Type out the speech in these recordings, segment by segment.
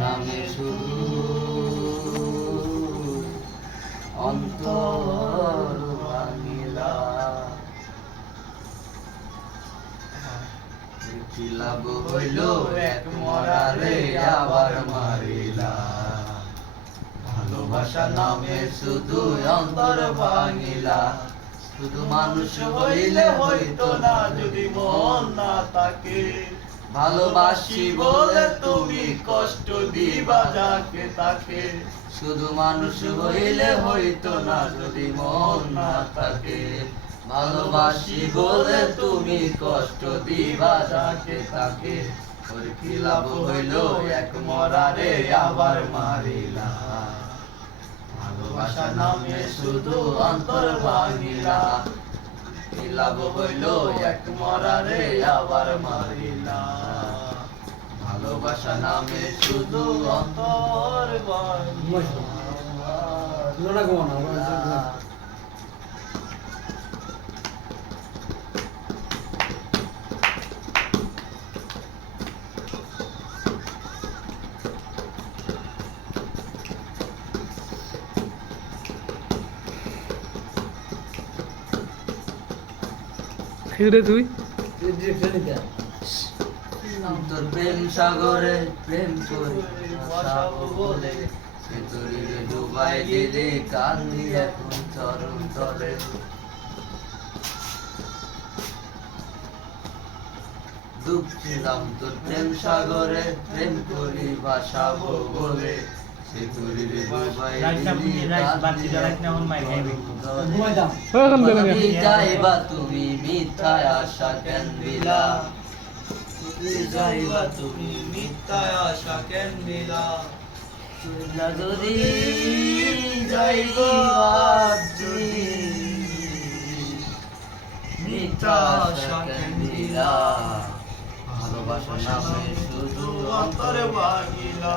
নামে শুধু অন্তর ভাঙিলা লাভ হইল, এক মরারে আবার মারিলা। ভালোবাসা নামে শুধু অন্তর ভাঙিলা শুধু মানুষ হইলে হইতো না, যদি মন না থাকে। ভালোবাসি বলে তুমি কষ্ট দিবা যাকে তাকে। শুধু মানুষ হইলে হইতো না যদি মন না থাকে। ভালোবাসি বলে তুমি কষ্ট দিবা যাকে তাকে। এক মরারে আবার মারিলা। ভালোবাসা নামে শুধু অন্তর ভাঙিলা। লাভ হইল এক মরারে আবার মারিলা ভালোবাসা নামে শুধু অন্তর খেয়ে তুই। তোর এখন ডুবছিলাম তোর প্রেম সাগরে প্রেম করি ভাসাবো বলে। তুমি যাইবা তুমি মিথ্যায় আশা কেন দিলা তুমি যাইবা তুমি মিথ্যায় আশা কেন দিলা যদি যাইবা মিথ্যা আশা কেন দিলা ভালোবাসা নামে শুধু অন্তরে ভাগিলা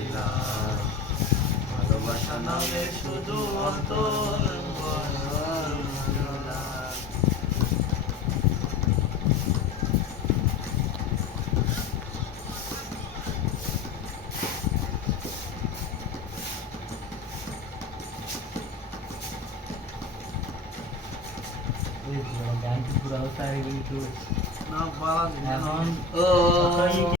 নামে শুধু অন্তর ভাঙিলা। গান কি